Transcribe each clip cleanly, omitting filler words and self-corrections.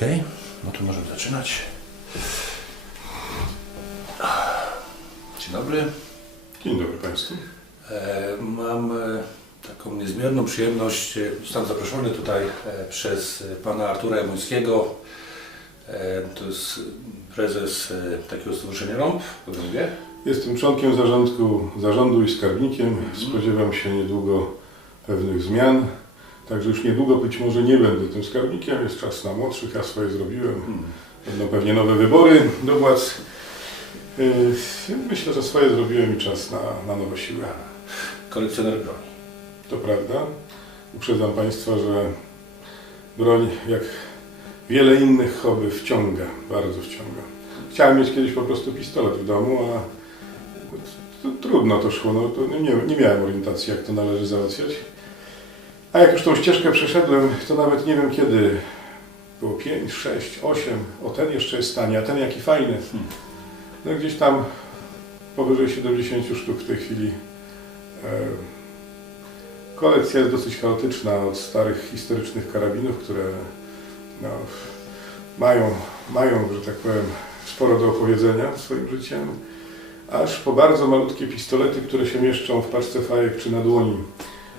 Okej, no to możemy zaczynać. Dzień dobry. Dzień dobry Państwu. Mam taką niezmierną przyjemność, zostałem zaproszony tutaj przez pana Artura Jamońskiego. To jest prezes takiego stowarzyszenia Rąb, dobrze mówię? Jestem członkiem zarządu i skarbnikiem. Spodziewam się niedługo pewnych zmian. Także już niedługo być może nie będę tym skarbnikiem. Jest czas na młodszych, ja swoje zrobiłem. Będą pewnie nowe wybory do władz. Myślę, że swoje zrobiłem i czas na nowe siły. Kolekcjoner broni. To prawda. Uprzedzam Państwa, że broń, jak wiele innych hobby, wciąga, bardzo wciąga. Chciałem mieć kiedyś po prostu pistolet w domu, a trudno to szło. No, to nie miałem orientacji, jak to należy załatwiać. A jak już tą ścieżkę przeszedłem, to nawet nie wiem kiedy. Było 5, 6, 8. O, ten jeszcze jest tani, a ten jaki fajny. No gdzieś tam powyżej 70 sztuk w tej chwili. Kolekcja jest dosyć chaotyczna, od starych historycznych karabinów, które no, mają, że tak powiem, sporo do opowiedzenia swoim życiem, aż po bardzo malutkie pistolety, które się mieszczą w paczce fajek czy na dłoni.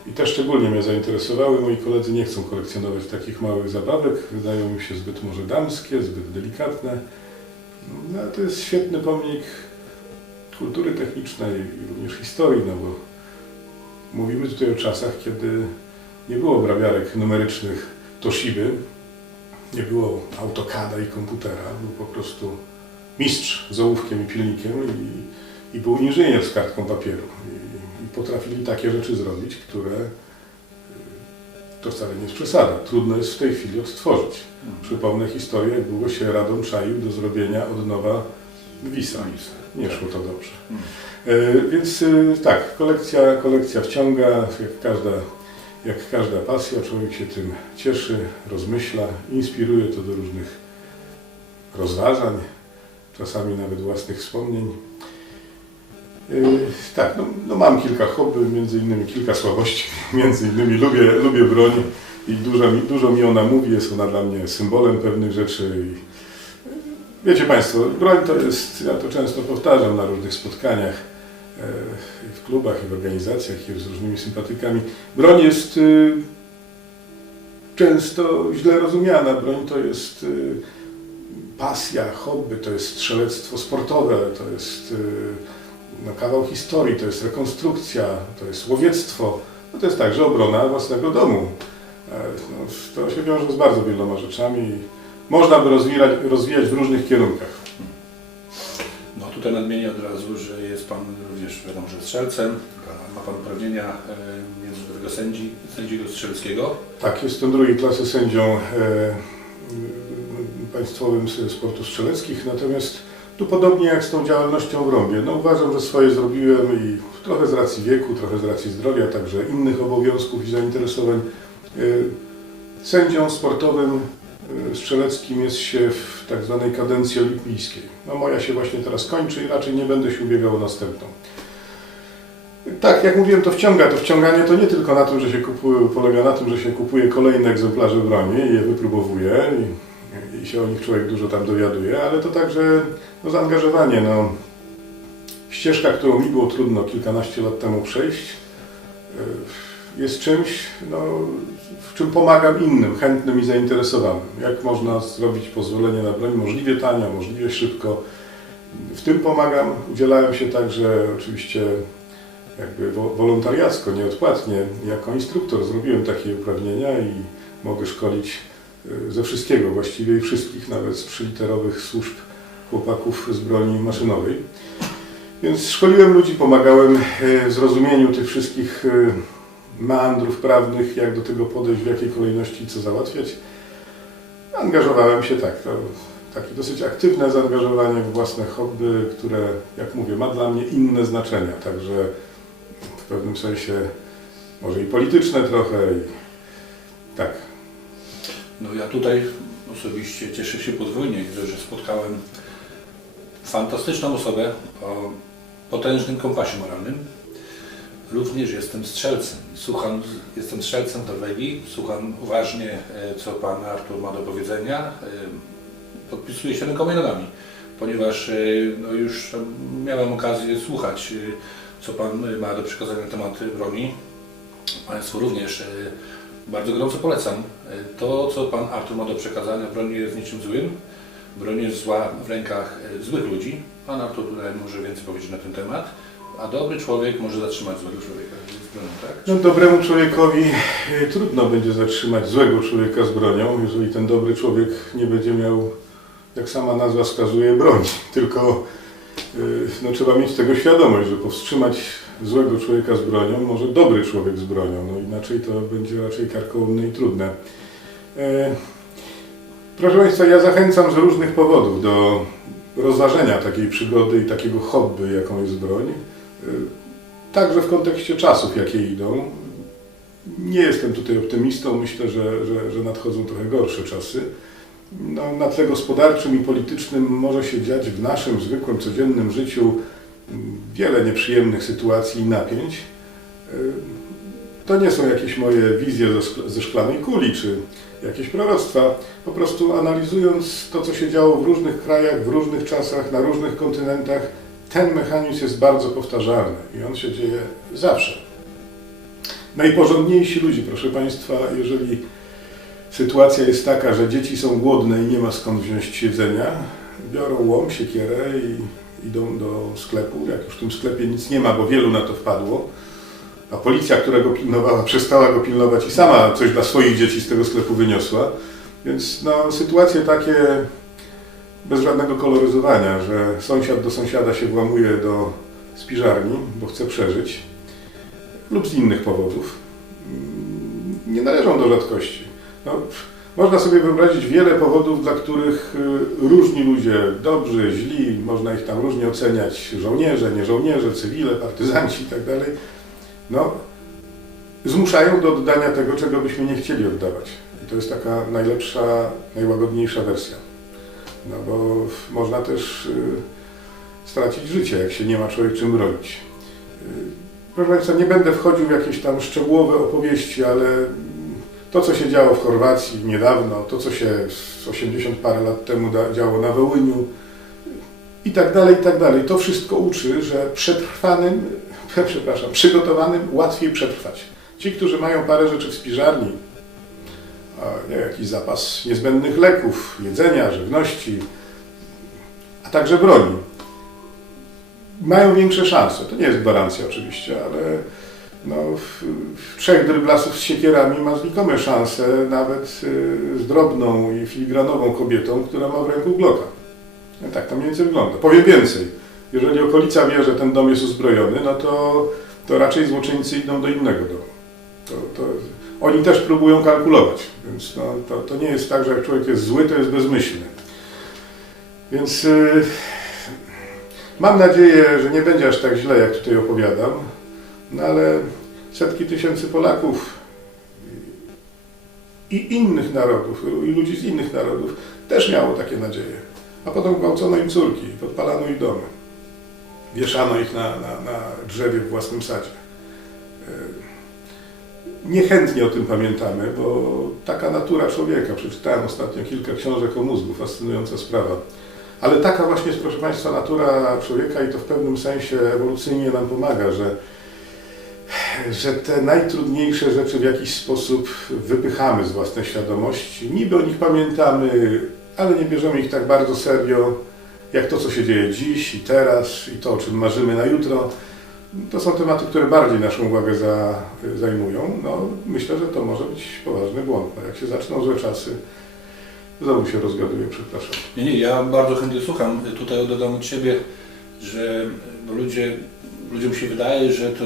I te szczególnie mnie zainteresowały. Moi koledzy nie chcą kolekcjonować takich małych zabawek, wydają im się zbyt może damskie, zbyt delikatne. No, to jest świetny pomnik kultury technicznej i również historii, no bo mówimy tutaj o czasach, kiedy nie było brawiarek numerycznych Toshiby, nie było AutoCADa i komputera, był po prostu mistrz z ołówkiem i pilnikiem i był inżynier z kartką papieru. I potrafili takie rzeczy zrobić, które to wcale nie jest przesada. Trudno jest w tej chwili odtworzyć. Przypomnę historię, jak długo się Radom czaił do zrobienia od nowa Wisa. Nie szło to dobrze. Więc tak, kolekcja wciąga, jak każda pasja. Człowiek się tym cieszy, rozmyśla, inspiruje to do różnych rozważań, czasami nawet własnych wspomnień. Tak, no mam kilka hobby, między innymi kilka słabości, między innymi lubię broń i dużo mi ona mówi, jest ona dla mnie symbolem pewnych rzeczy. I wiecie Państwo, broń to jest, ja to często powtarzam na różnych spotkaniach, w klubach i w organizacjach i z różnymi sympatykami. Broń jest często źle rozumiana, broń to jest pasja, hobby, to jest strzelectwo sportowe, to jest no, kawał historii, to jest rekonstrukcja, to jest łowiectwo, no, to jest także obrona własnego domu. No, to się wiąże z bardzo wieloma rzeczami. Można by rozwijać w różnych kierunkach. No tutaj nadmienię od razu, że jest Pan również, wiadomo, że strzelcem, ma Pan uprawnienia międzynarodowego sędziego strzeleckiego. Tak, jestem drugiej klasy sędzią państwowym sportu strzeleckich, natomiast tu podobnie jak z tą działalnością w Rąbie, no uważam, że swoje zrobiłem i trochę z racji wieku, trochę z racji zdrowia, także innych obowiązków i zainteresowań. Sędzią sportowym strzeleckim jest się w tak zwanej kadencji olimpijskiej. No moja się właśnie teraz kończy i raczej nie będę się ubiegał o następną. Tak, jak mówiłem, to wciąga. To wciąganie to nie tylko na tym, że się polega na tym, że się kupuje kolejne egzemplarze broni i je wypróbowuje i się o nich człowiek dużo tam dowiaduje, ale to także no, zaangażowanie. No, ścieżka, którą mi było trudno kilkanaście lat temu przejść, jest czymś, no, w czym pomagam innym, chętnym i zainteresowanym. Jak można zrobić pozwolenie na broń możliwie tanio, możliwie szybko. W tym pomagam. Udzielałem się także oczywiście jakby wolontariacko, nieodpłatnie. Jako instruktor zrobiłem takie uprawnienia i mogę szkolić ze wszystkiego właściwie i wszystkich, nawet z przyliterowych służb chłopaków z broni maszynowej. Więc szkoliłem ludzi, pomagałem w zrozumieniu tych wszystkich meandrów prawnych, jak do tego podejść, w jakiej kolejności co załatwiać. Angażowałem się tak, to takie dosyć aktywne zaangażowanie w własne hobby, które, jak mówię, ma dla mnie inne znaczenia, także w pewnym sensie może i polityczne trochę i tak. No ja tutaj osobiście cieszę się podwójnie, że spotkałem fantastyczną osobę o potężnym kompasie moralnym. również jestem strzelcem. Jestem strzelcem Norwegii, słucham uważnie, co pan Artur ma do powiedzenia. Podpisuję się rękoma i nogami, ponieważ no już miałem okazję słuchać, co pan ma do przekazania na temat broni. Państwu również bardzo gorąco polecam. To, co pan Artur ma do przekazania, broń nie jest niczym złym. Broń jest zła w rękach złych ludzi. Pan Artur tutaj może więcej powiedzieć na ten temat. A dobry człowiek może zatrzymać złego człowieka z bronią, tak? No, dobremu człowiekowi trudno będzie zatrzymać złego człowieka z bronią, jeżeli ten dobry człowiek nie będzie miał, jak sama nazwa wskazuje, broni. Tylko no, trzeba mieć tego świadomość, że powstrzymać złego człowieka z bronią może dobry człowiek z bronią. No, inaczej to będzie raczej karkołomne i trudne. Proszę Państwa, ja zachęcam z różnych powodów do rozważenia takiej przygody i takiego hobby, jaką jest broń. Także w kontekście czasów, jakie idą. Nie jestem tutaj optymistą, myślę, że nadchodzą trochę gorsze czasy. No, na tle gospodarczym i politycznym może się dziać w naszym zwykłym, codziennym życiu wiele nieprzyjemnych sytuacji i napięć. To nie są jakieś moje wizje ze szklanej kuli, czy jakieś proroctwa. Po prostu analizując to, co się działo w różnych krajach, w różnych czasach, na różnych kontynentach, ten mechanizm jest bardzo powtarzalny i on się dzieje zawsze. Najporządniejsi ludzie, proszę Państwa, jeżeli sytuacja jest taka, że dzieci są głodne i nie ma skąd wziąć jedzenia, biorą łom, siekierę i idą do sklepu. Jak już w tym sklepie nic nie ma, bo wielu na to wpadło, a policja, która go pilnowała, przestała go pilnować i sama coś dla swoich dzieci z tego sklepu wyniosła. Więc no, sytuacje takie bez żadnego koloryzowania, że sąsiad do sąsiada się włamuje do spiżarni, bo chce przeżyć, lub z innych powodów, nie należą do rzadkości. No, można sobie wyobrazić wiele powodów, dla których różni ludzie, dobrzy, źli, można ich tam różnie oceniać, żołnierze, nieżołnierze, cywile, partyzanci itd., no, zmuszają do oddania tego, czego byśmy nie chcieli oddawać. I to jest taka najlepsza, najłagodniejsza wersja. No bo można też stracić życie, jak się nie ma człowiek czym bronić. Proszę Państwa, nie będę wchodził w jakieś tam szczegółowe opowieści, ale to, co się działo w Chorwacji niedawno, to, co się 80 parę lat temu działo na Wołyniu i tak dalej, to wszystko uczy, że przygotowanym łatwiej przetrwać. Ci, którzy mają parę rzeczy w spiżarni, jakiś zapas niezbędnych leków, jedzenia, żywności, a także broni, mają większe szanse. To nie jest gwarancja oczywiście, ale no, trzech dryblasów z siekierami ma znikome szanse nawet z drobną i filigranową kobietą, która ma w ręku Glocka. Tak to mniej więcej wygląda. Powiem więcej. Jeżeli okolica wie, że ten dom jest uzbrojony, no to raczej złoczyńcy idą do innego domu. Oni też próbują kalkulować, więc no, to nie jest tak, że jak człowiek jest zły, to jest bezmyślny. Więc mam nadzieję, że nie będzie aż tak źle, jak tutaj opowiadam, no ale setki tysięcy Polaków i innych narodów, i ludzi z innych narodów też miało takie nadzieje. A potem gwałcono im córki, podpalano ich domy, wieszano ich na drzewie w własnym sadzie. Niechętnie o tym pamiętamy, bo taka natura człowieka, przeczytałem ostatnio kilka książek o mózgu, fascynująca sprawa. Ale taka właśnie jest, proszę Państwa, natura człowieka i to w pewnym sensie ewolucyjnie nam pomaga, że te najtrudniejsze rzeczy w jakiś sposób wypychamy z własnej świadomości. Niby o nich pamiętamy, ale nie bierzemy ich tak bardzo serio, jak to, co się dzieje dziś i teraz i to, o czym marzymy na jutro. To są tematy, które bardziej naszą uwagę zajmują. No, myślę, że to może być poważny błąd. No, jak się zaczną złe czasy, znowu się rozgaduję, przepraszam. Nie, ja bardzo chętnie słucham. Tutaj dodam od siebie, że bo ludziom się wydaje, że to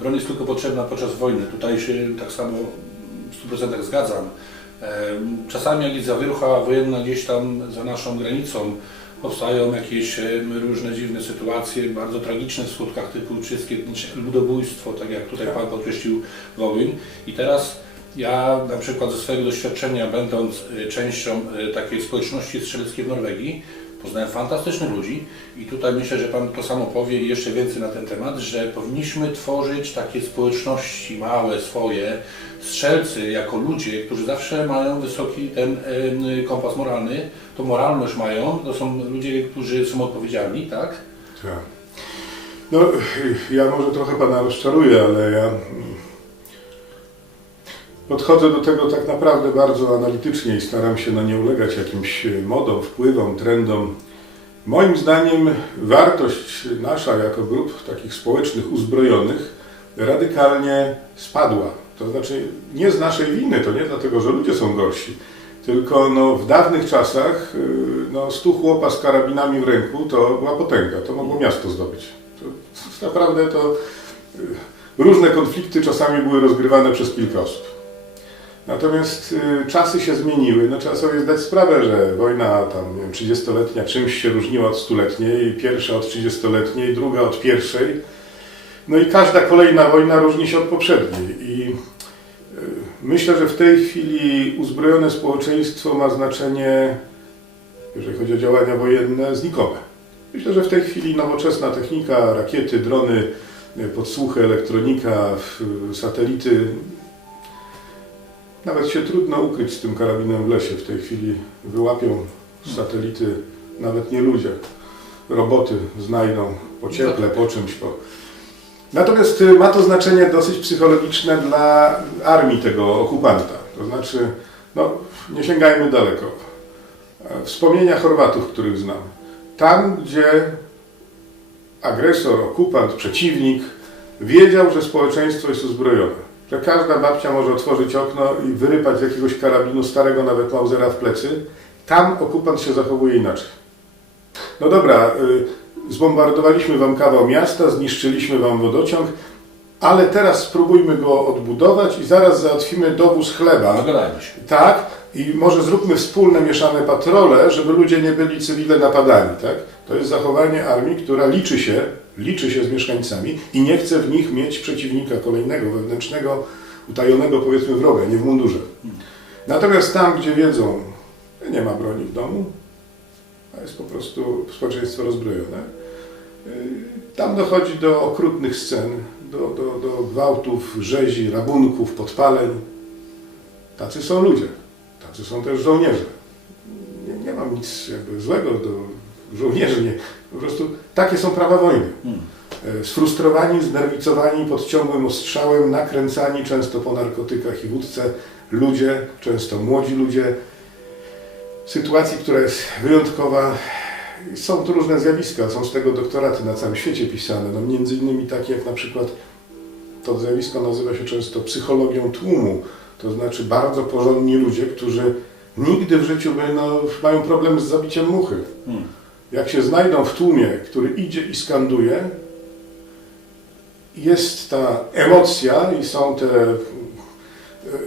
broń jest tylko potrzebna podczas wojny. Tutaj się tak samo w 100% zgadzam. Czasami jak jest zawierucha wojenna gdzieś tam za naszą granicą, powstają jakieś różne dziwne sytuacje, bardzo tragiczne w skutkach typu czystki etniczne, ludobójstwo, tak jak tutaj Pan podkreślił, Wołyń. I teraz ja na przykład ze swojego doświadczenia, będąc częścią takiej społeczności strzeleckiej w Norwegii, poznałem fantastycznych ludzi i tutaj myślę, że Pan to samo powie i jeszcze więcej na ten temat, że powinniśmy tworzyć takie społeczności małe, swoje, strzelcy jako ludzie, którzy zawsze mają wysoki ten kompas moralny, tą moralność mają, to są ludzie, którzy są odpowiedzialni, tak? Tak. No, ja może trochę Pana rozczaruję, ale ja podchodzę do tego tak naprawdę bardzo analitycznie i staram się nie ulegać jakimś modom, wpływom, trendom. Moim zdaniem wartość nasza jako grup takich społecznych, uzbrojonych radykalnie spadła. To znaczy nie z naszej winy, to nie dlatego, że ludzie są gorsi, tylko w dawnych czasach 100 chłopa z karabinami w ręku to była potęga, to mogło miasto zdobyć. To naprawdę różne konflikty czasami były rozgrywane przez kilka osób. Natomiast czasy się zmieniły. Trzeba sobie zdać sprawę, że wojna tam, nie wiem, 30-letnia czymś się różniła od 100-letniej, pierwsza od 30-letniej, druga od pierwszej. I każda kolejna wojna różni się od poprzedniej. I myślę, że w tej chwili uzbrojone społeczeństwo ma znaczenie, jeżeli chodzi o działania wojenne, znikome. Myślę, że w tej chwili nowoczesna technika, rakiety, drony, podsłuchy, elektronika, satelity, nawet się trudno ukryć z tym karabinem w lesie. W tej chwili wyłapią z satelity nawet nie ludzie. Roboty znajdą po cieple, po czymś. Natomiast ma to znaczenie dosyć psychologiczne dla armii tego okupanta. To znaczy, nie sięgajmy daleko. Wspomnienia Chorwatów, których znam. Tam, gdzie agresor, okupant, przeciwnik wiedział, że społeczeństwo jest uzbrojone. Że każda babcia może otworzyć okno i wyrypać z jakiegoś karabinu starego nawet Mausera w plecy. Tam okupant się zachowuje inaczej. No dobra, zbombardowaliśmy wam kawał miasta, zniszczyliśmy wam wodociąg, ale teraz spróbujmy go odbudować i zaraz załatwimy dowóz chleba. Dogadajmy się. Tak, i może zróbmy wspólne, mieszane patrole, żeby ludzie nie byli cywile napadani. Tak? To jest zachowanie armii, która liczy się z mieszkańcami i nie chce w nich mieć przeciwnika kolejnego, wewnętrznego, utajonego, powiedzmy, wroga, nie w mundurze. Natomiast tam, gdzie wiedzą, że nie ma broni w domu, a jest po prostu społeczeństwo rozbrojone, tam dochodzi do okrutnych scen, do gwałtów, rzezi, rabunków, podpaleń. Tacy są ludzie, tacy są też żołnierze. Nie mam nic złego do żołnierzy, nie. Po prostu takie są prawa wojny. Sfrustrowani, znerwicowani, pod ciągłym ostrzałem, nakręcani często po narkotykach i wódce ludzie, często młodzi ludzie. Sytuacji, która jest wyjątkowa. Są tu różne zjawiska, są z tego doktoraty na całym świecie pisane. Między innymi takie jak na przykład to zjawisko nazywa się często psychologią tłumu. To znaczy bardzo porządni ludzie, którzy nigdy w życiu mają problem z zabiciem muchy. Jak się znajdą w tłumie, który idzie i skanduje, jest ta emocja i są te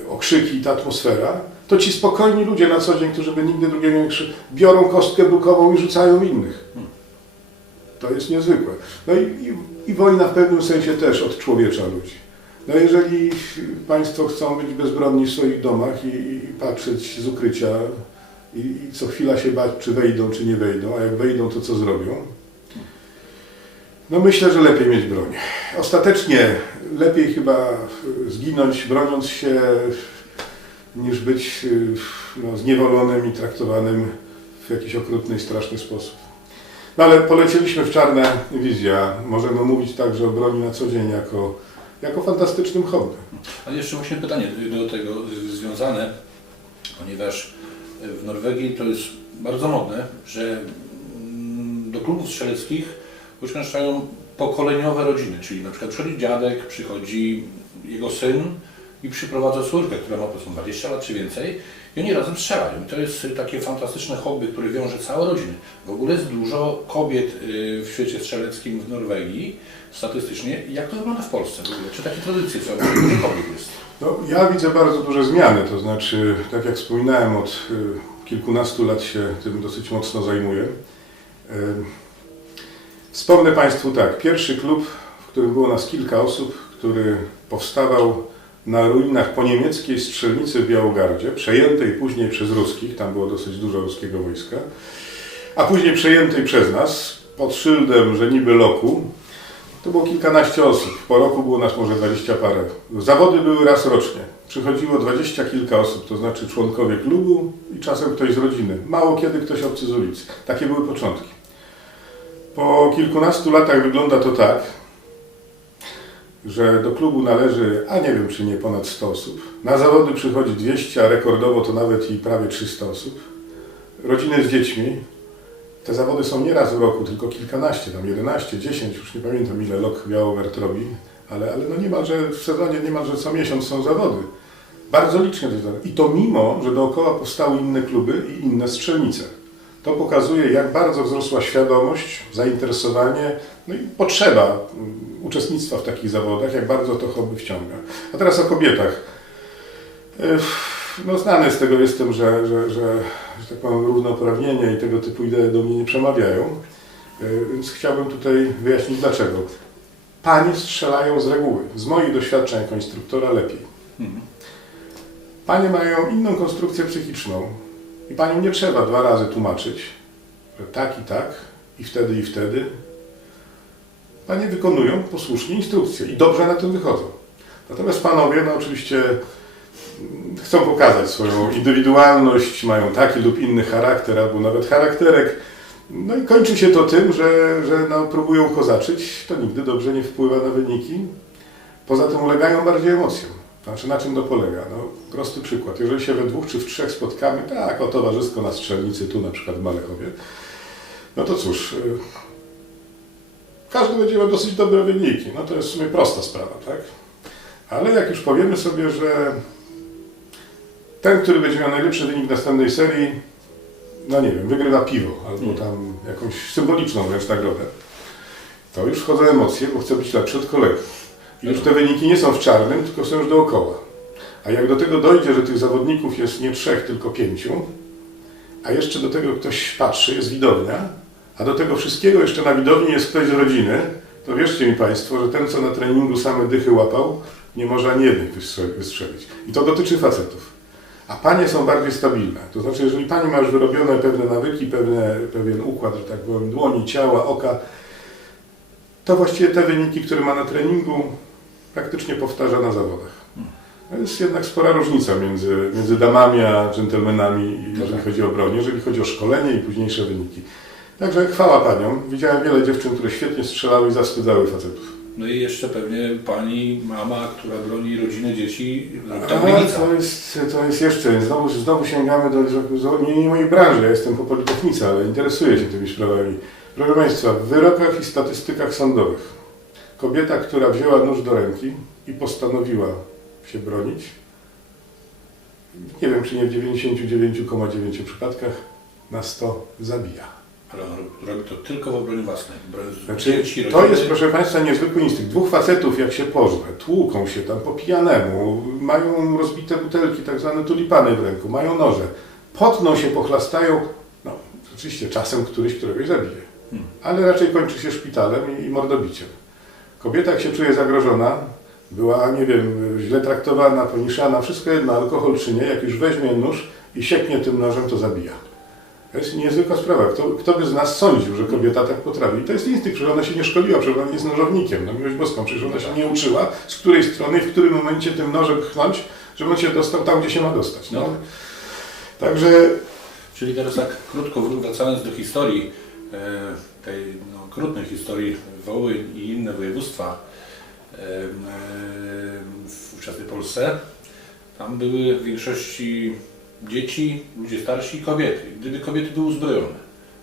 okrzyki i ta atmosfera, to ci spokojni ludzie na co dzień, którzy by nigdy drugiego nie krzyczeli, biorą kostkę brukową i rzucają innych. To jest niezwykłe. I wojna w pewnym sensie też odczłowiecza ludzi. Jeżeli Państwo chcą być bezbronni w swoich domach i patrzeć z ukrycia i co chwila się bać, czy wejdą, czy nie wejdą, a jak wejdą, to co zrobią? Myślę, że lepiej mieć broń. Ostatecznie lepiej chyba zginąć broniąc się, niż być zniewolonym i traktowanym w jakiś okrutny i straszny sposób. Ale polecieliśmy w czarne wizje. Możemy mówić także o broni na co dzień jako fantastycznym hobby. Ale jeszcze właśnie pytanie do tego związane, ponieważ w Norwegii to jest bardzo modne, że do klubów strzeleckich uczęszczają pokoleniowe rodziny, czyli na przykład przychodzi dziadek, przychodzi jego syn i przyprowadza córkę, która ma powiedzmy 20 lat czy więcej i oni razem strzelają. I to jest takie fantastyczne hobby, które wiąże całe rodziny. W ogóle jest dużo kobiet w świecie strzeleckim w Norwegii, statystycznie. Jak to wygląda w Polsce w ogóle? Czy takie tradycje są? Dużo kobiet jest? Ja widzę bardzo duże zmiany, to znaczy, tak jak wspominałem, od kilkunastu lat się tym dosyć mocno zajmuję. Wspomnę Państwu tak, pierwszy klub, w którym było nas kilka osób, który powstawał na ruinach po niemieckiej strzelnicy w Białogardzie, przejętej później przez ruskich, tam było dosyć dużo ruskiego wojska. a później przejętej przez nas pod szyldem, że niby loku. To było kilkanaście osób, po roku było nas może 20 parę. Zawody były raz rocznie. Przychodziło 20 kilka osób, to znaczy członkowie klubu i czasem ktoś z rodziny. Mało kiedy ktoś obcy z ulicy. Takie były początki. Po kilkunastu latach wygląda to tak, że do klubu należy, a nie wiem czy nie ponad 100 osób. Na zawody przychodzi 200, a rekordowo to nawet i prawie 300 osób. Rodziny z dziećmi. Te zawody są nie raz w roku, tylko kilkanaście, tam 11, 10, już nie pamiętam ile Lok Białowert robi, ale no niemalże w sezonie, niemalże co miesiąc są zawody. Bardzo licznie to jest. I to mimo, że dookoła powstały inne kluby i inne strzelnice. To pokazuje, jak bardzo wzrosła świadomość, zainteresowanie, no i potrzeba uczestnictwa w takich zawodach, jak bardzo to hobby wciąga. A teraz o kobietach. No znany z tego jestem, że tak powiem, równouprawnienie i tego typu idee do mnie nie przemawiają, więc chciałbym tutaj wyjaśnić dlaczego. Panie strzelają z reguły, z moich doświadczeń jako instruktora lepiej. Panie mają inną konstrukcję psychiczną i paniom nie trzeba 2 razy tłumaczyć, że tak i wtedy. Panie wykonują posłusznie instrukcje i dobrze na tym wychodzą. Natomiast panowie, no oczywiście chcą pokazać swoją indywidualność, mają taki lub inny charakter, albo nawet charakterek. No i kończy się to tym, że no, próbują kozaczyć, to nigdy dobrze nie wpływa na wyniki. Poza tym ulegają bardziej emocjom. Znaczy, na czym to polega? No, prosty przykład. Jeżeli się we 2 czy w 3 spotkamy, tak, o towarzysko na strzelnicy, tu na przykład w Malechowie, no to cóż, każdy będzie miał dosyć dobre wyniki. No to jest w sumie prosta sprawa, tak? Ale jak już powiemy sobie, że ten, który będzie miał najlepszy wynik w następnej serii, no nie wiem, wygrywa piwo albo tam jakąś symboliczną wręcz nagrodę, to już wchodzą emocje, bo chce być lepszy od kolegów. I już te wyniki nie są w czarnym, tylko są już dookoła. A jak do tego dojdzie, że tych zawodników jest nie 3, tylko 5, a jeszcze do tego ktoś patrzy, jest widownia, a do tego wszystkiego jeszcze na widowni jest ktoś z rodziny, to wierzcie mi Państwo, że ten, co na treningu same dychy łapał, nie może ani jednej wystrzelić. I to dotyczy facetów. A panie są bardziej stabilne. To znaczy, jeżeli pani ma już wyrobione pewne nawyki, pewien układ, że tak powiem, dłoni, ciała, oka, to właściwie te wyniki, które ma na treningu, praktycznie powtarza na zawodach. To jest jednak spora różnica między damami a dżentelmenami, jeżeli chodzi o broń, jeżeli chodzi o szkolenie i późniejsze wyniki. Także chwała paniom. Widziałem wiele dziewczyn, które świetnie strzelały i zawstydzały facetów. No i jeszcze pewnie pani mama, która broni rodziny, dzieci, to jest jeszcze, znowu sięgamy do nie mojej branży, ja jestem po Politechnice, ale interesuję się tymi sprawami. Proszę Państwa, w wyrokach i statystykach sądowych kobieta, która wzięła nóż do ręki i postanowiła się bronić, nie wiem czy nie w 99,9 przypadkach, na 100 zabija. Ale on robi to tylko w obronie własnej. Znaczy, to jest, proszę Państwa, niezwykły instynkt. 2 facetów, jak się pożre, tłuką się tam po pijanemu, mają rozbite butelki, tak zwane tulipany w ręku, mają noże, potną się, pochlastają, no oczywiście czasem któregoś zabije, ale raczej kończy się szpitalem i mordobiciem. Kobieta, jak się czuje zagrożona, była, nie wiem, źle traktowana, poniżana, wszystko jedno, alkohol czy nie, jak już weźmie nóż i sieknie tym nożem, to zabija. To jest niezwykła sprawa. Kto by z nas sądził, że kobieta tak potrafi? I to jest instynkt, że ona się nie szkoliła, przecież ona nie jest nożownikiem, na miłość boską, przecież ona się nie uczyła, z której strony i w którym momencie tym nożem pchnąć, żeby on się dostał tam, gdzie się ma dostać. No. Także... Czyli teraz tak krótko wracając do historii, tej okrutnej historii Wołyń i inne województwa w ówczesnej Polsce, tam były w większości dzieci, ludzie starsi i kobiety. Gdyby kobiety były uzbrojone,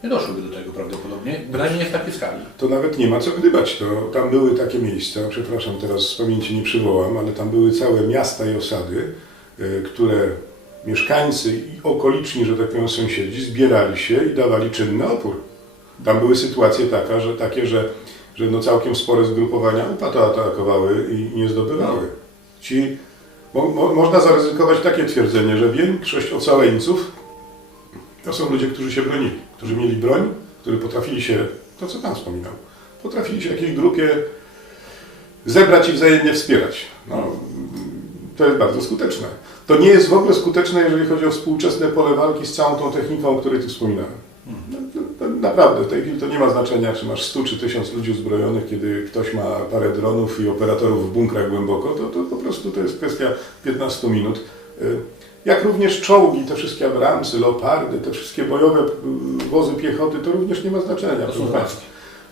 nie doszłoby do tego prawdopodobnie, bynajmniej nie w takiej skali. To nawet nie ma co gdybać. Tam były takie miejsca, przepraszam, teraz z pamięci nie przywołam, ale tam były całe miasta i osady, które mieszkańcy i okoliczni, że tak powiem, sąsiedzi zbierali się i dawali czynny opór. Tam były sytuacje takie, że no całkiem spore zgrupowania UPA to atakowały i nie zdobywały. Można zaryzykować takie twierdzenie, że większość ocaleńców to są ludzie, którzy się bronili, którzy mieli broń, którzy potrafili się, to co Pan wspominał, potrafili się w jakiejś grupie zebrać i wzajemnie wspierać. No, to jest bardzo skuteczne. To nie jest w ogóle skuteczne, jeżeli chodzi o współczesne pole walki z całą tą techniką, o której tu wspominałem. No, to naprawdę w tej chwili to nie ma znaczenia, czy masz 100 czy 1000 ludzi uzbrojonych, kiedy ktoś ma parę dronów i operatorów w bunkrach głęboko, to po prostu to jest kwestia 15 minut. Jak również czołgi, te wszystkie Abramsy, Leopardy, te wszystkie bojowe wozy piechoty, to również nie ma znaczenia.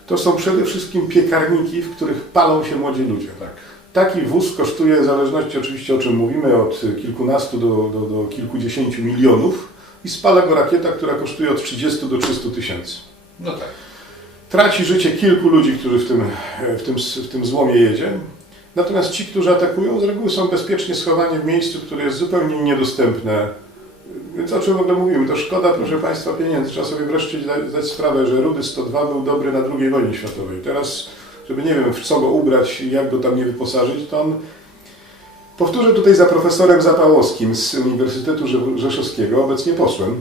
To są przede wszystkim piekarniki, w których palą się młodzi ludzie. Tak. Taki wóz kosztuje, w zależności oczywiście o czym mówimy, od kilkunastu do kilkudziesięciu milionów i spala go rakieta, która kosztuje od 30 do 300 tysięcy. No tak. Traci życie kilku ludzi, którzy w tym złomie jedzie. Natomiast ci, którzy atakują, z reguły są bezpiecznie schowani w miejscu, które jest zupełnie niedostępne. Więc o czym w ogóle mówimy? To szkoda, proszę Państwa, pieniędzy. Trzeba sobie wreszcie zdać sprawę, że Rudy 102 był dobry na II wojnie światowej. Teraz, żeby nie wiem, w co go ubrać i jak go tam nie wyposażyć, to on... Powtórzę tutaj za profesorem Zapałowskim z Uniwersytetu Rzeszowskiego, obecnie posłem,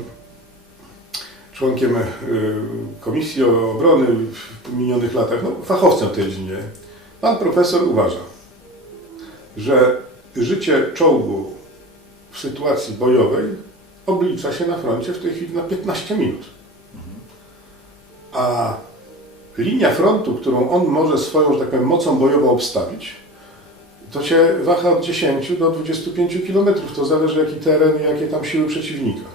członkiem Komisji Obrony w minionych latach, no, fachowcem w tej dziedzinie. Pan profesor uważa, że życie czołgu w sytuacji bojowej oblicza się na froncie w tej chwili na 15 minut. A linia frontu, którą on może swoją, że tak powiem, mocą bojową obstawić, to się waha od 10 do 25 km. To zależy jaki teren i jakie tam siły przeciwnika.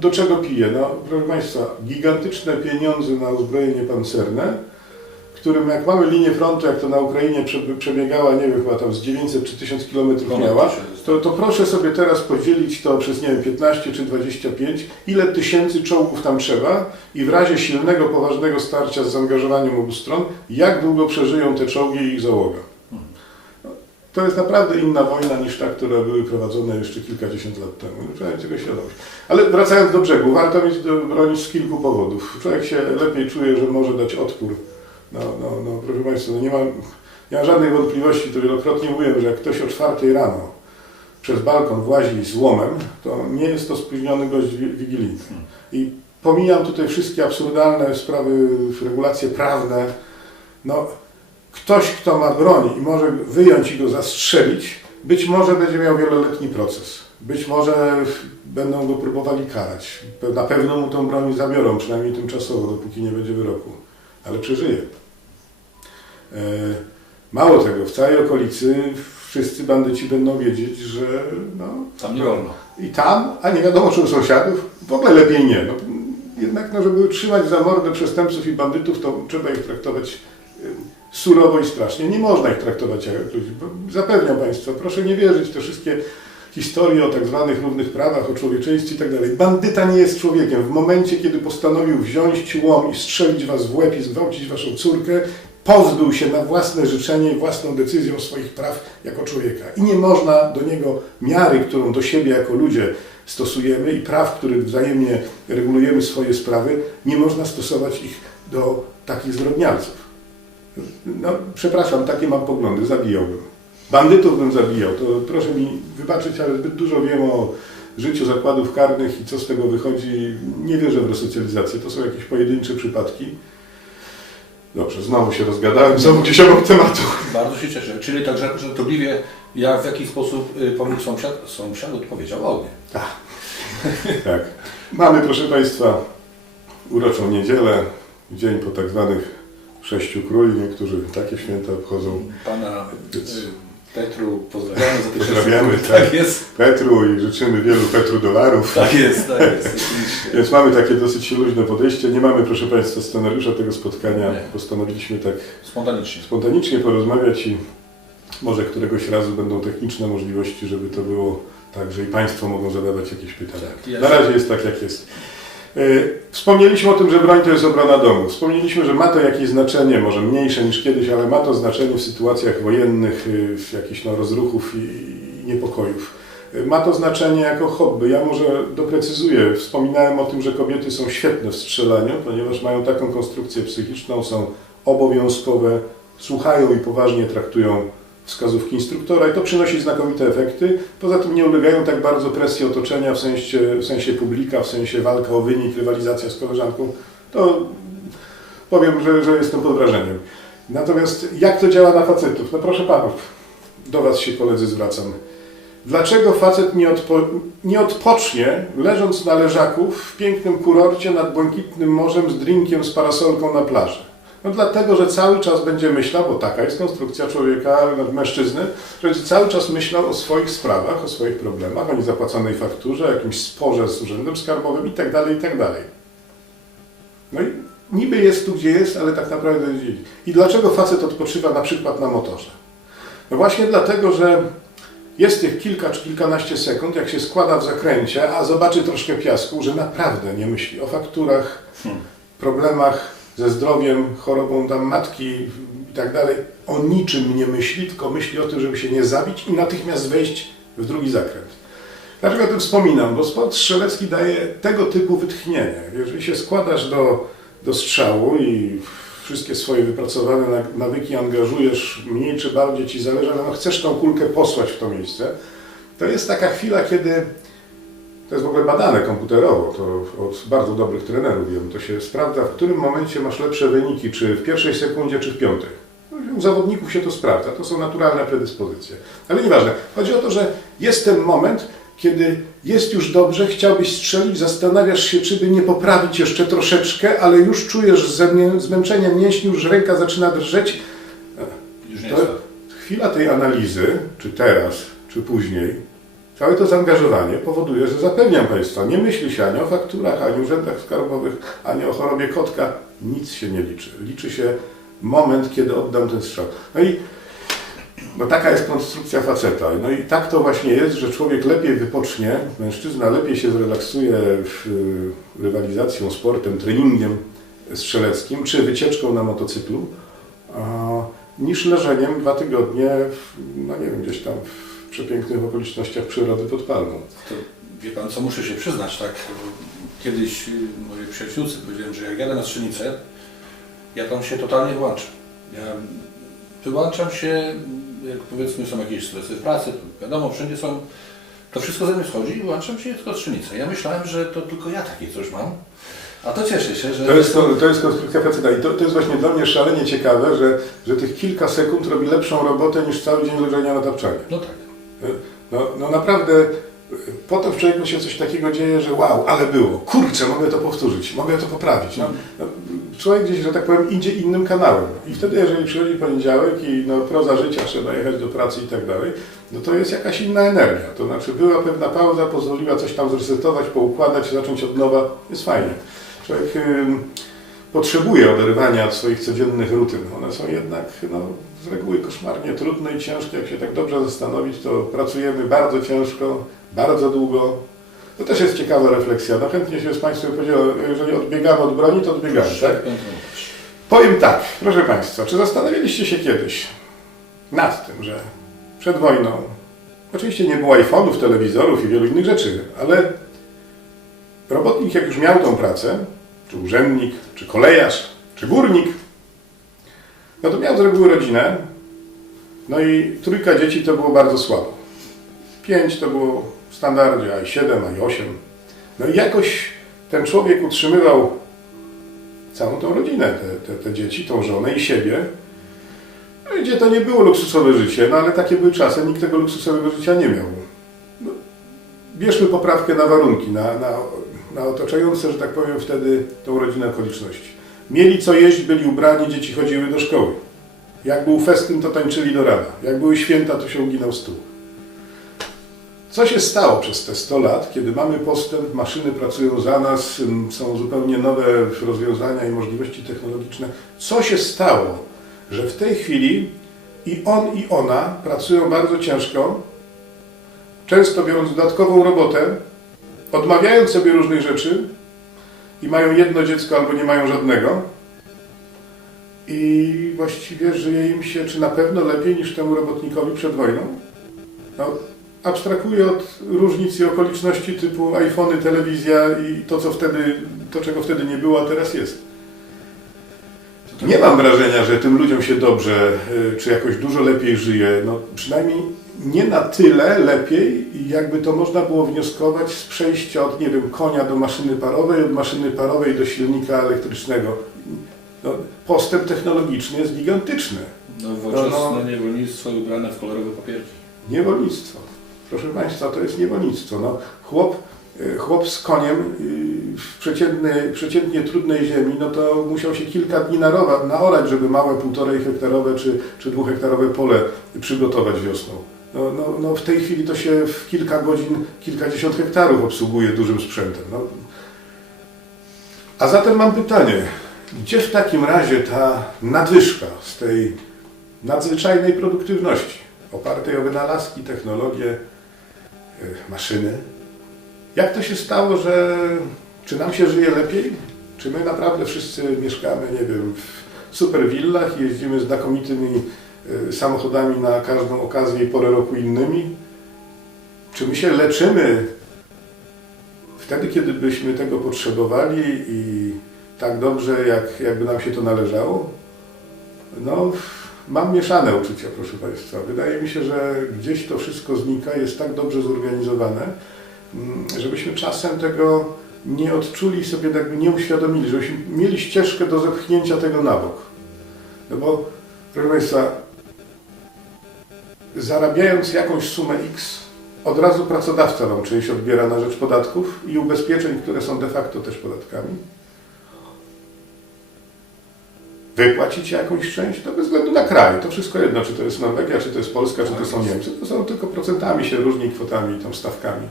Do czego pije? No, proszę Państwa, gigantyczne pieniądze na uzbrojenie pancerne, którym jak mamy linię frontu, jak to na Ukrainie przebiegała, nie wiem, chyba tam z 900 czy 1000 km miała, to proszę sobie teraz podzielić to przez, nie wiem, 15 czy 25, ile tysięcy czołgów tam trzeba i w razie silnego, poważnego starcia z zaangażowaniem obu stron, jak długo przeżyją te czołgi i ich załoga. To jest naprawdę inna wojna niż ta, które były prowadzone jeszcze kilkadziesiąt lat temu. Trzeba mieć tego świadomość. Ale wracając do brzegu, warto mieć broń z kilku powodów. Człowiek się lepiej czuje, że może dać odpór. Proszę Państwa, nie mam żadnej wątpliwości, to wielokrotnie mówiłem, że jak ktoś o 4 rano przez balkon włazi z łomem, to nie jest to spóźniony gość wigilijny. I pomijam tutaj wszystkie absurdalne sprawy, regulacje prawne. No, ktoś, kto ma broń i może wyjąć i go zastrzelić, być może będzie miał wieloletni proces. Być może będą go próbowali karać. Na pewno mu tą broń zabiorą, przynajmniej tymczasowo, dopóki nie będzie wyroku. Ale przeżyje. Mało tego, w całej okolicy wszyscy bandyci będą wiedzieć, że no, tam nie wolno. I tam, a nie wiadomo czy u sąsiadów, w ogóle lepiej nie. No, jednak, no, żeby utrzymać za mordę przestępców i bandytów, to trzeba ich traktować surowo i strasznie. Nie można ich traktować jak ludzi. Zapewniam Państwa, proszę nie wierzyć w te wszystkie historie o tak zwanych równych prawach, o człowieczeństwie i tak dalej. Bandyta nie jest człowiekiem. W momencie, kiedy postanowił wziąć łom i strzelić was w łeb i zgwałcić waszą córkę, pozbył się na własne życzenie i własną decyzją swoich praw jako człowieka. I nie można do niego miary, którą do siebie jako ludzie stosujemy i praw, których wzajemnie regulujemy swoje sprawy, nie można stosować ich do takich zbrodnialców. No, przepraszam, takie mam poglądy, zabijałbym. Bandytów bym zabijał, to proszę mi wybaczyć, ale zbyt dużo wiem o życiu zakładów karnych i co z tego wychodzi. Nie wierzę w resocjalizację, to są jakieś pojedyncze przypadki. Dobrze, znowu się rozgadałem, znowu gdzieś obok tematu. Bardzo się cieszę. Czyli tak żartobliwie, jak w jaki sposób pomógł sąsiad? Sąsiad odpowiedział ognie. Tak. Mamy, proszę Państwa, uroczą niedzielę, dzień po tak zwanych 6 króli, niektórzy takie święta obchodzą. Pana Petru pozdrawiamy za tych pozdrawiamy, tak jest. Petru i życzymy wielu petrudolarów. Tak jest. Więc mamy takie dosyć luźne podejście. Nie mamy, proszę Państwa, scenariusza tego spotkania. Nie. Postanowiliśmy tak spontanicznie porozmawiać i może któregoś razu będą techniczne możliwości, żeby to było tak, że i Państwo mogą zadawać jakieś pytania. Tak, na razie jest tak, jak jest. Wspomnieliśmy o tym, że broń to jest obrona domu. Wspomnieliśmy, że ma to jakieś znaczenie, może mniejsze niż kiedyś, ale ma to znaczenie w sytuacjach wojennych, w jakichś rozruchów i niepokojów. Ma to znaczenie jako hobby. Ja może doprecyzuję. Wspominałem o tym, że kobiety są świetne w strzelaniu, ponieważ mają taką konstrukcję psychiczną, są obowiązkowe, słuchają i poważnie traktują wskazówki instruktora i to przynosi znakomite efekty. Poza tym nie ulegają tak bardzo presji otoczenia w sensie publika, w sensie walka o wynik, rywalizacja z koleżanką. To powiem, że jestem pod wrażeniem. Natomiast jak to działa na facetów? No proszę panów, do was się koledzy zwracam. Dlaczego facet nie odpocznie, leżąc na leżaku w pięknym kurorcie nad błękitnym morzem z drinkiem, z parasolką na plaży? No dlatego, że cały czas będzie myślał, bo taka jest konstrukcja człowieka, mężczyzny, że będzie cały czas myślał o swoich sprawach, o swoich problemach, o niezapłaconej fakturze, o jakimś sporze z urzędem skarbowym itd., itd. No i niby jest tu, gdzie jest, ale tak naprawdę... I dlaczego facet odpoczywa na przykład na motorze? No właśnie dlatego, że jest tych kilka czy kilkanaście sekund, jak się składa w zakręcie, a zobaczy troszkę piasku, że naprawdę nie myśli o fakturach, problemach ze zdrowiem, chorobą tam matki i tak dalej. O niczym nie myśli, tylko myśli o tym, żeby się nie zabić i natychmiast wejść w drugi zakręt. Dlaczego o tym wspominam? Bo sport strzelecki daje tego typu wytchnienie. Jeżeli się składasz do strzału i wszystkie swoje wypracowane nawyki angażujesz, mniej czy bardziej ci zależy, ale no chcesz tą kulkę posłać w to miejsce, to jest taka chwila, kiedy, to jest w ogóle badane komputerowo, to od bardzo dobrych trenerów wiem, to się sprawdza, w którym momencie masz lepsze wyniki, czy w pierwszej sekundzie, czy w piątej. U zawodników się to sprawdza, to są naturalne predyspozycje. Ale nieważne, chodzi o to, że jest ten moment, kiedy jest już dobrze, chciałbyś strzelić, zastanawiasz się, czy by nie poprawić jeszcze troszeczkę, ale już czujesz zmęczenie mięśni, już ręka zaczyna drżeć. To chwila tej analizy, czy teraz, czy później, całe to zaangażowanie powoduje, że zapewniam Państwa, nie myśli się ani o fakturach, ani o urzędach skarbowych, ani o chorobie kotka. Nic się nie liczy. Liczy się moment, kiedy oddam ten strzał. No i no taka jest konstrukcja faceta. No i tak to właśnie jest, że człowiek lepiej wypocznie, mężczyzna lepiej się zrelaksuje rywalizacją, sportem, treningiem strzeleckim, czy wycieczką na motocyklu, niż leżeniem 2 tygodnie, no nie wiem, gdzieś tam w przepięknych okolicznościach przyrody pod palmą. To, wie Pan co, muszę się przyznać, tak? Kiedyś mojej przyjaciółce powiedziałem, że jak jadę na strzelnicę, ja tam się totalnie wyłączam. Ja wyłączam się, jak powiedzmy są jakieś stresy w pracy, to wiadomo, wszędzie są, to wszystko ze mnie schodzi i wyłączam się tylko strzelnicę. Ja myślałem, że to tylko ja takie coś mam, a to cieszę się, że... To jest konstrukcja faceta i to jest właśnie dla mnie szalenie ciekawe, że tych kilka sekund robi lepszą robotę niż cały dzień leżenia na tapczanie. No tak. No naprawdę, potem w człowieku się coś takiego dzieje, że wow, ale było, kurczę, mogę to powtórzyć, mogę to poprawić. Człowiek gdzieś, że tak powiem, idzie innym kanałem. I wtedy, jeżeli przychodzi poniedziałek i proza życia, trzeba jechać do pracy i tak dalej, no to jest jakaś inna energia. To znaczy była pewna pauza, pozwoliła coś tam zresetować, poukładać, zacząć od nowa. Jest fajnie. Człowiek potrzebuje oderwania od swoich codziennych rutyn. One są jednak z reguły koszmarnie trudne i ciężkie. Jak się tak dobrze zastanowić, to pracujemy bardzo ciężko, bardzo długo. To też jest ciekawa refleksja. No chętnie się z Państwem podzielę, jeżeli odbiegamy od broni, to odbiegamy. Tak? Powiem tak, proszę Państwa, czy zastanawialiście się kiedyś nad tym, że przed wojną, oczywiście nie było iPhone'ów, telewizorów i wielu innych rzeczy, ale robotnik jak już miał tą pracę, czy urzędnik, czy kolejarz, czy górnik, no to miał z reguły rodzinę, no i 3 dzieci to było bardzo słabo. 5 to było w standardzie, a i 7, a i 8. No i jakoś ten człowiek utrzymywał całą tą rodzinę, te dzieci, tą żonę i siebie, gdzie to nie było luksusowe życie, no ale takie były czasy, nikt tego luksusowego życia nie miał. No, bierzmy poprawkę na warunki, na otaczające, że tak powiem, wtedy tą rodzinę okoliczności. Mieli co jeść, byli ubrani, dzieci chodziły do szkoły. Jak był festyn, to tańczyli do rana. Jak były święta, to się uginał stół. Co się stało przez te 100 lat, kiedy mamy postęp, maszyny pracują za nas, są zupełnie nowe rozwiązania i możliwości technologiczne. Co się stało, że w tej chwili i on, i ona pracują bardzo ciężko, często biorąc dodatkową robotę, odmawiając sobie różnych rzeczy i mają jedno dziecko albo nie mają żadnego i właściwie żyje im się, czy na pewno lepiej niż temu robotnikowi przed wojną? No, abstrahuję od różnic i okoliczności typu iPhony, telewizja i to czego wtedy nie było, a teraz jest. Nie mam wrażenia, że tym ludziom się dobrze, czy jakoś dużo lepiej żyje. No, przynajmniej nie na tyle lepiej, jakby to można było wnioskować z przejścia od, nie wiem, konia do maszyny parowej, od maszyny parowej do elektrycznego. No, postęp technologiczny jest gigantyczny. Nowoczesne niewolnictwo ubrane w kolorowe papierki. Niewolnictwo. Proszę Państwa, to jest niewolnictwo. No, chłop z koniem w przeciętnie trudnej ziemi, no to musiał się kilka dni naorać, żeby małe 1,5 hektarowe czy 2-hektarowe pole przygotować wiosną. No, w tej chwili to się w kilka godzin, kilkadziesiąt hektarów obsługuje dużym sprzętem. No. A zatem mam pytanie, gdzie w takim razie ta nadwyżka z tej nadzwyczajnej produktywności, opartej o wynalazki, technologie, maszyny? Jak to się stało, czy nam się żyje lepiej? Czy my naprawdę wszyscy mieszkamy, nie wiem, w super willach i jeździmy znakomitymi samochodami na każdą okazję i porę roku innymi? Czy my się leczymy wtedy, kiedy byśmy tego potrzebowali i tak dobrze, jakby nam się to należało? No, mam mieszane uczucia, proszę Państwa. Wydaje mi się, że gdzieś to wszystko znika, jest tak dobrze zorganizowane, żebyśmy czasem tego nie odczuli i sobie jakby nie uświadomili, żebyśmy mieli ścieżkę do zepchnięcia tego na bok. No bo, proszę Państwa, zarabiając jakąś sumę X, od razu pracodawca nam część odbiera na rzecz podatków i ubezpieczeń, które są de facto też podatkami. Wypłacicie jakąś część, to bez względu na kraj. To wszystko jedno, czy to jest Norwegia, czy to jest Polska, czy to są Niemcy. To są tylko procentami się różni, kwotami i tam stawkami.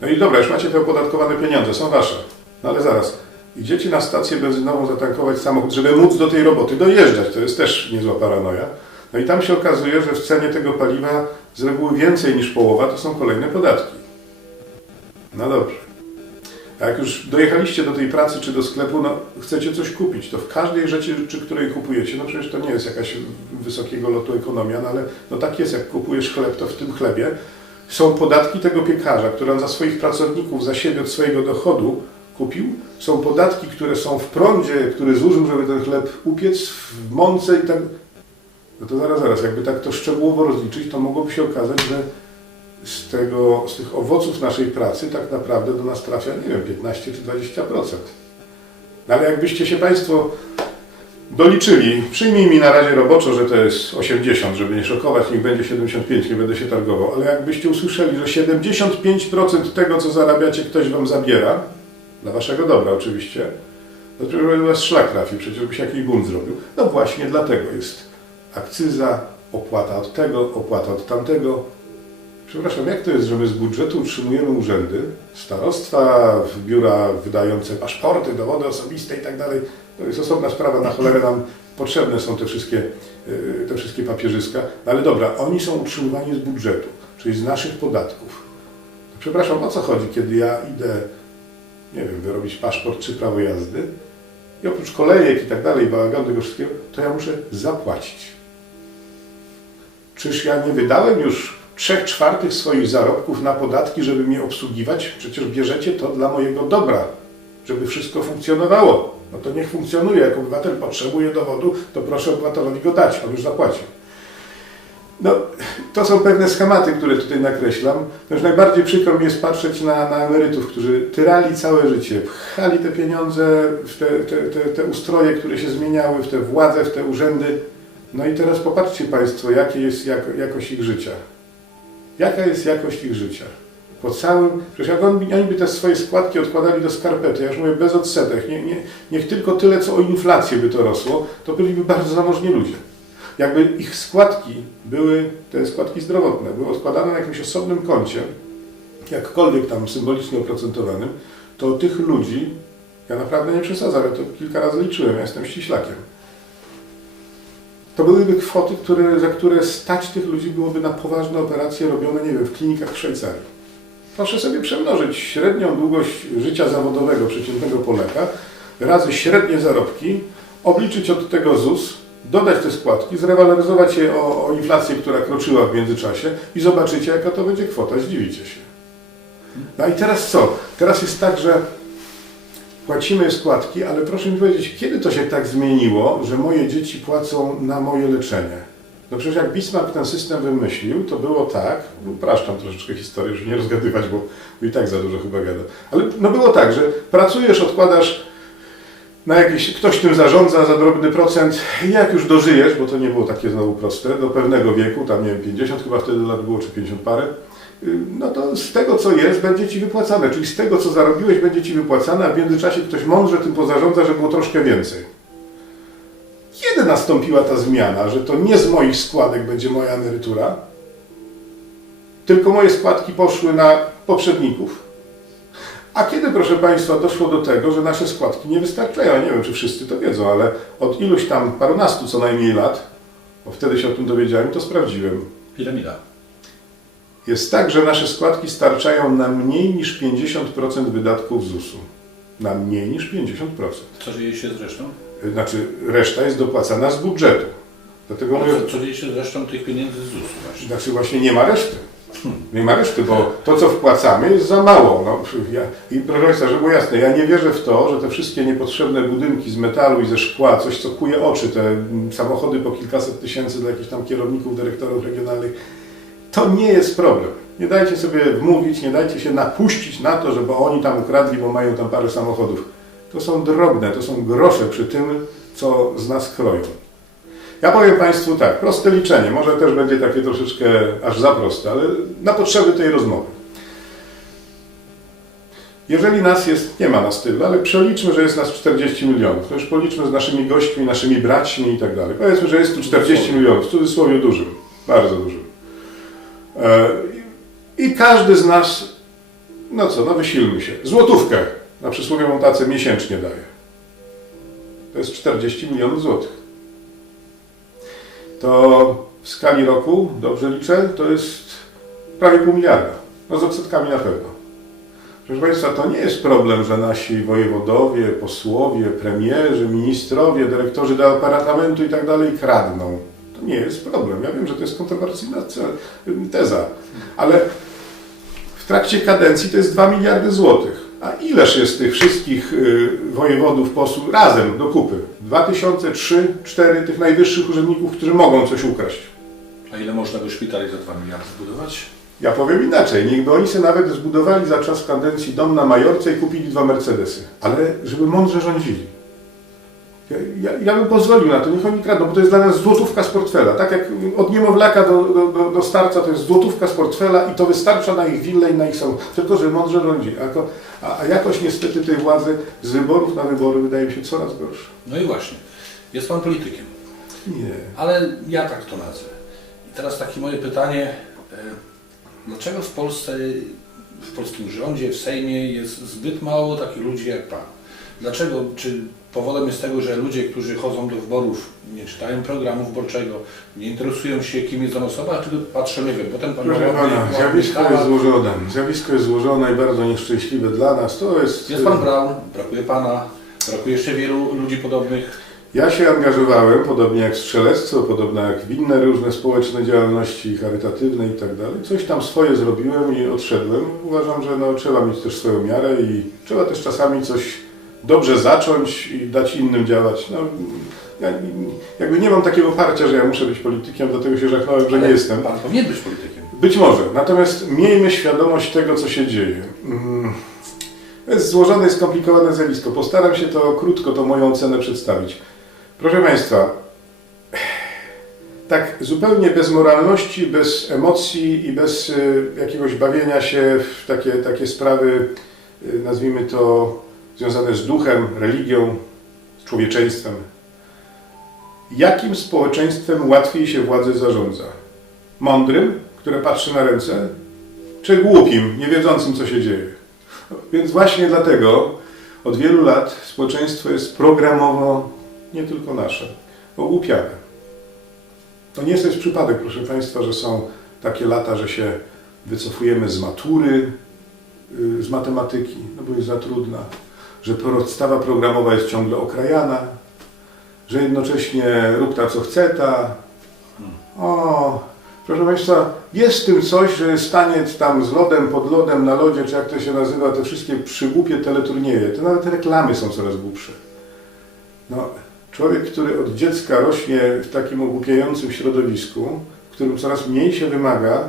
No i dobra, już macie te opodatkowane pieniądze, są wasze. No ale zaraz, idziecie na stację benzynową zatankować samochód, żeby móc do tej roboty dojeżdżać. To jest też niezła paranoja. No i tam się okazuje, że w cenie tego paliwa z reguły więcej niż połowa to są kolejne podatki. No dobrze. A jak już dojechaliście do tej pracy czy do sklepu, no chcecie coś kupić, to w każdej rzeczy, której kupujecie, no przecież to nie jest jakaś wysokiego lotu ekonomia, no ale no tak jest, jak kupujesz chleb, to w tym chlebie są podatki tego piekarza, który on za swoich pracowników, za siebie od swojego dochodu kupił. Są podatki, które są w prądzie, który zużył, żeby ten chleb upiec, w mące i tak. No to zaraz, jakby tak to szczegółowo rozliczyć, to mogłoby się okazać, że z tych owoców naszej pracy tak naprawdę do nas trafia, nie wiem, 15 czy 20%. No ale jakbyście się Państwo doliczyli, przyjmij mi na razie roboczo, że to jest 80, żeby nie szokować, niech będzie 75, nie będę się targował, ale jakbyście usłyszeli, że 75% tego, co zarabiacie, ktoś Wam zabiera, dla Waszego dobra oczywiście, to przecież Was szlak trafi, przecież by się jakiś bunt zrobił. No właśnie dlatego jest akcyza, opłata od tego, opłata od tamtego. Przepraszam, jak to jest, że my z budżetu utrzymujemy urzędy, starostwa, biura wydające paszporty, dowody osobiste i tak dalej. To jest osobna sprawa, na cholerę nam potrzebne są te wszystkie papierzyska. No ale dobra, oni są utrzymywani z budżetu, czyli z naszych podatków. To przepraszam, o co chodzi, kiedy ja idę, nie wiem, wyrobić paszport czy prawo jazdy i oprócz kolejek i tak dalej, bałaganu tego wszystkiego, to ja muszę zapłacić. Czyż ja nie wydałem już 3/4 swoich zarobków na podatki, żeby mnie obsługiwać? Przecież bierzecie to dla mojego dobra, żeby wszystko funkcjonowało. No to niech funkcjonuje. Jak obywatel potrzebuje dowodu, to proszę obywatelowi go dać, on już zapłacił. No, to są pewne schematy, które tutaj nakreślam. Też najbardziej przykro mi jest patrzeć na emerytów, którzy tyrali całe życie, pchali te pieniądze w te ustroje, które się zmieniały, w te władze, w te urzędy. No i teraz popatrzcie Państwo, jakie jest jakość ich życia. Jaka jest jakość ich życia? Po całym, przecież jak oni by te swoje składki odkładali do skarpety, ja już mówię bez odsetek, niech tylko tyle, co o inflację by to rosło, to byliby bardzo zamożni ludzie. Jakby ich składki były, te składki zdrowotne, były odkładane na jakimś osobnym koncie, jakkolwiek tam symbolicznie oprocentowanym, to tych ludzi, ja naprawdę nie przesadzam, ja to kilka razy liczyłem, ja jestem ściślakiem. To byłyby kwoty, za które stać tych ludzi byłoby na poważne operacje robione, nie wiem, w klinikach w Szwajcarii. Proszę sobie przemnożyć średnią długość życia zawodowego przeciętnego Polaka razy średnie zarobki, obliczyć od tego ZUS, dodać te składki, zrewaloryzować je o inflację, która kroczyła w międzyczasie i zobaczycie, jaka to będzie kwota, zdziwicie się. No i teraz co? Teraz jest tak, że płacimy składki, ale proszę mi powiedzieć, kiedy to się tak zmieniło, że moje dzieci płacą na moje leczenie? No przecież jak Bismarck ten system wymyślił, to było tak, upraszczam troszeczkę historię, żeby nie rozgadywać, bo i tak za dużo chyba gada, ale no było tak, że pracujesz, odkładasz na jakiś, ktoś tym zarządza za drobny procent i jak już dożyjesz, bo to nie było takie znowu proste, do pewnego wieku, tam nie wiem, 50 chyba wtedy lat było, czy 50 parę, no to z tego, co jest, będzie Ci wypłacane. Czyli z tego, co zarobiłeś, będzie Ci wypłacane, a w międzyczasie ktoś mądrze tym pozarządza, żeby było troszkę więcej. Kiedy nastąpiła ta zmiana, że to nie z moich składek będzie moja emerytura, tylko moje składki poszły na poprzedników? A kiedy, proszę Państwa, doszło do tego, że nasze składki nie wystarczają? Ja nie wiem, czy wszyscy to wiedzą, ale od iluś tam parunastu co najmniej lat, bo wtedy się o tym dowiedziałem, to sprawdziłem. Piramida. Jest tak, że nasze składki starczają na mniej niż 50% wydatków ZUS-u. Na mniej niż 50%. Co dzieje się z resztą? Znaczy, reszta jest dopłacana z budżetu. Dlatego mówię, Co dzieje się z resztą tych pieniędzy z ZUS-u właśnie? znaczy właśnie nie ma reszty. Nie ma reszty, bo to, co wpłacamy, jest za mało. No, I proszę Państwa, żeby było jasne, ja nie wierzę w to, że te wszystkie niepotrzebne budynki z metalu i ze szkła, coś co kuje oczy, te samochody po kilkaset tysięcy dla jakichś tam kierowników, dyrektorów regionalnych, to nie jest problem. Nie dajcie sobie wmówić, nie dajcie się napuścić na to, żeby oni tam ukradli, bo mają tam parę samochodów. To są drobne, to są grosze przy tym, co z nas kroją. Ja powiem Państwu tak, proste liczenie, może też będzie takie troszeczkę aż za proste, ale na potrzeby tej rozmowy. Jeżeli nas jest, nie ma nas tyle, ale przeliczmy, że jest nas 40 milionów, to już policzmy z naszymi gośćmi, naszymi braćmi i tak dalej. Powiedzmy, że jest tu 40 milionów, w cudzysłowie dużym, bardzo dużym. I każdy z nas, no co, no wysilmy się, złotówkę na przysłowiową tacę miesięcznie daje. To jest 40 milionów złotych. To w skali roku, dobrze liczę, to jest prawie pół miliarda. No z odsetkami na pewno. Proszę Państwa, to nie jest problem, że nasi wojewodowie, posłowie, premierzy, ministrowie, dyrektorzy departamentu i tak dalej kradną. To nie jest problem. Ja wiem, że to jest kontrowersyjna teza, ale w trakcie kadencji to jest 2 miliardy złotych. A ileż jest tych wszystkich wojewodów, posłów razem do kupy? 2000, 3, 4 tych najwyższych urzędników, którzy mogą coś ukraść. A ile można by szpitali za 2 miliardy zbudować? Ja powiem inaczej. Niechby oni sobie nawet zbudowali za czas kadencji dom na Majorce i kupili 2 Mercedesy. Ale żeby mądrze rządzili. Ja bym pozwolił na to, niech oni kradną, bo to jest dla nas złotówka z portfela. Tak jak od niemowlaka do starca to jest złotówka z portfela i to wystarcza na ich willę i na ich samochód. Tylko, że mądrze rządzi. A jakoś niestety tej władzy z wyborów na wybory wydaje mi się coraz gorsza. No i właśnie. Jest Pan politykiem. Nie. Ale ja tak to nazwę. I teraz takie moje pytanie. Dlaczego w Polsce, w polskim rządzie, w Sejmie jest zbyt mało takich ludzi jak Pan? Dlaczego? Czy powodem jest tego, że ludzie, którzy chodzą do wyborów, nie czytają programu wyborczego, nie interesują się, kim jest dana osoba, czy patrzą, nie wiem, potem Pan... Proszę Pana, zjawisko jest złożone i bardzo nieszczęśliwe dla nas. To jest... Jest Pan Braun, brakuje Pana, brakuje jeszcze wielu ludzi podobnych. Ja się angażowałem, podobnie jak strzelectwo, podobnie jak w inne różne społeczne działalności charytatywne i tak dalej. Coś tam swoje zrobiłem i odszedłem. Uważam, że no, trzeba mieć też swoją miarę i trzeba też czasami coś dobrze zacząć i dać innym działać. No, ja jakby nie mam takiego parcia, że ja muszę być politykiem, dlatego się żachnąłem, że nie jestem. Pan powinien być politykiem. Być może, natomiast miejmy świadomość tego, co się dzieje. To jest złożone i skomplikowane zjawisko. Postaram się to krótko, tą moją ocenę przedstawić. Proszę Państwa, tak zupełnie bez moralności, bez emocji i bez jakiegoś bawienia się w takie sprawy, nazwijmy to, związane z duchem, religią, z człowieczeństwem. Jakim społeczeństwem łatwiej się władzę zarządza? Mądrym, które patrzy na ręce, czy głupim, nie wiedzącym, co się dzieje? Więc właśnie dlatego od wielu lat społeczeństwo jest programowo, nie tylko nasze, ogłupiane. To nie jest przypadek, proszę Państwa, że są takie lata, że się wycofujemy z matury, z matematyki, no bo jest za trudna, że podstawa programowa jest ciągle okrajana, że jednocześnie rób ta co chce ta. Proszę Państwa, jest w tym coś, że jest taniec tam z lodem, pod lodem, na lodzie, czy jak to się nazywa, te wszystkie przygłupie teleturnieje, to nawet te reklamy są coraz głupsze. No, człowiek, który od dziecka rośnie w takim ogłupiającym środowisku, w którym coraz mniej się wymaga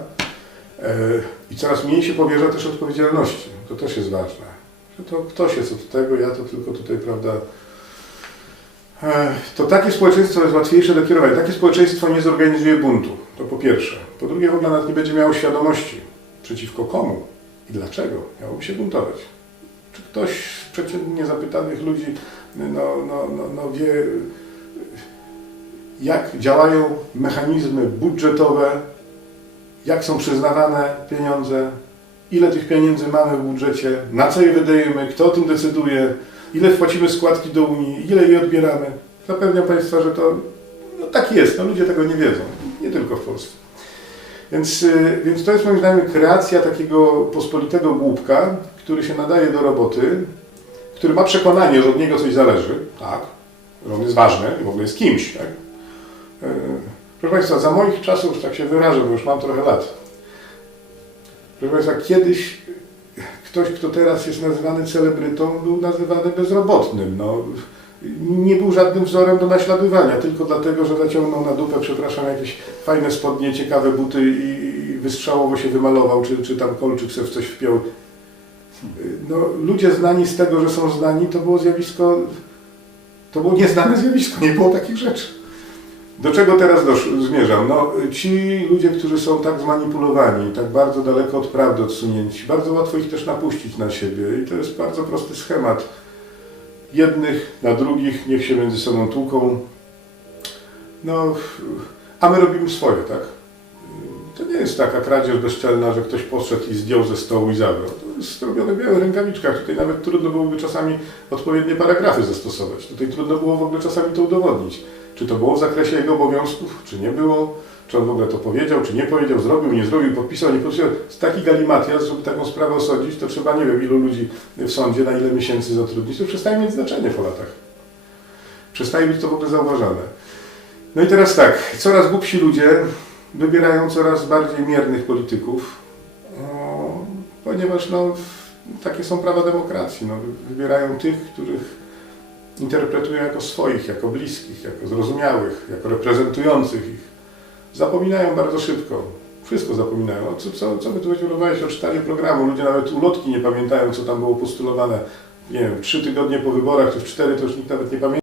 i coraz mniej się powierza też odpowiedzialności, to też jest ważne. Że to ktoś jest od tego, ja to tylko tutaj, prawda, to takie społeczeństwo jest łatwiejsze do kierowania. Takie społeczeństwo nie zorganizuje buntu, to po pierwsze. Po drugie, w ogóle nawet nie będzie miało świadomości Przeciwko komu i dlaczego miałoby się buntować? Czy ktoś z przeciętnie zapytanych ludzi wie, jak działają mechanizmy budżetowe, jak są przyznawane pieniądze, ile tych pieniędzy mamy w budżecie, na co je wydajemy, kto o tym decyduje, ile wpłacimy składki do Unii, ile je odbieramy. Zapewniam Państwa, że to tak jest, ludzie tego nie wiedzą, nie tylko w Polsce. Więc to jest moim zdaniem kreacja takiego pospolitego głupka, który się nadaje do roboty, który ma przekonanie, że od niego coś zależy, tak, że on jest ważny i w ogóle jest kimś. Tak? Proszę Państwa, za moich czasów, tak się wyrażę, bo już mam trochę lat, proszę Państwa, kiedyś ktoś, kto teraz jest nazywany celebrytą, był nazywany bezrobotnym. Nie był żadnym wzorem do naśladowania, tylko dlatego, że zaciągnął na dupę, przepraszam, jakieś fajne spodnie, ciekawe buty i wystrzałowo się wymalował, czy tam kolczyk sobie w coś wpiął. Ludzie znani z tego, że są znani, to było zjawisko, to było nieznane zjawisko, nie było takich rzeczy. Do czego teraz zmierzam? Ci ludzie, którzy są tak zmanipulowani, tak bardzo daleko od prawdy odsunięci, bardzo łatwo ich też napuścić na siebie i to jest bardzo prosty schemat. Jednych na drugich, niech się między sobą tłuką. A my robimy swoje, tak? To nie jest taka kradzież bezczelna, że ktoś poszedł i zdjął ze stołu i zabrał. To jest robione w białych rękawiczkach. Tutaj nawet trudno byłoby czasami odpowiednie paragrafy zastosować. Tutaj trudno było w ogóle czasami to udowodnić. Czy to było w zakresie jego obowiązków, czy nie było, czy on w ogóle to powiedział, czy nie powiedział, zrobił, nie zrobił, podpisał, nie podpisał. Z taki galimatias, żeby taką sprawę osądzić, to trzeba nie wiem ilu ludzi w sądzie, na ile miesięcy zatrudnić. To przestaje mieć znaczenie po latach. Przestaje być to w ogóle zauważane. I teraz tak, coraz głupsi ludzie wybierają coraz bardziej miernych polityków, ponieważ takie są prawa demokracji. Wybierają tych, których interpretują jako swoich, jako bliskich, jako zrozumiałych, jako reprezentujących ich. Zapominają bardzo szybko. Wszystko zapominają. Co my tu będziemy rozmawiać o czytaniu programu? Ludzie nawet ulotki nie pamiętają, co tam było postulowane. Nie wiem, 3 tygodnie po wyborach, czy w 4, to już nikt nawet nie pamięta.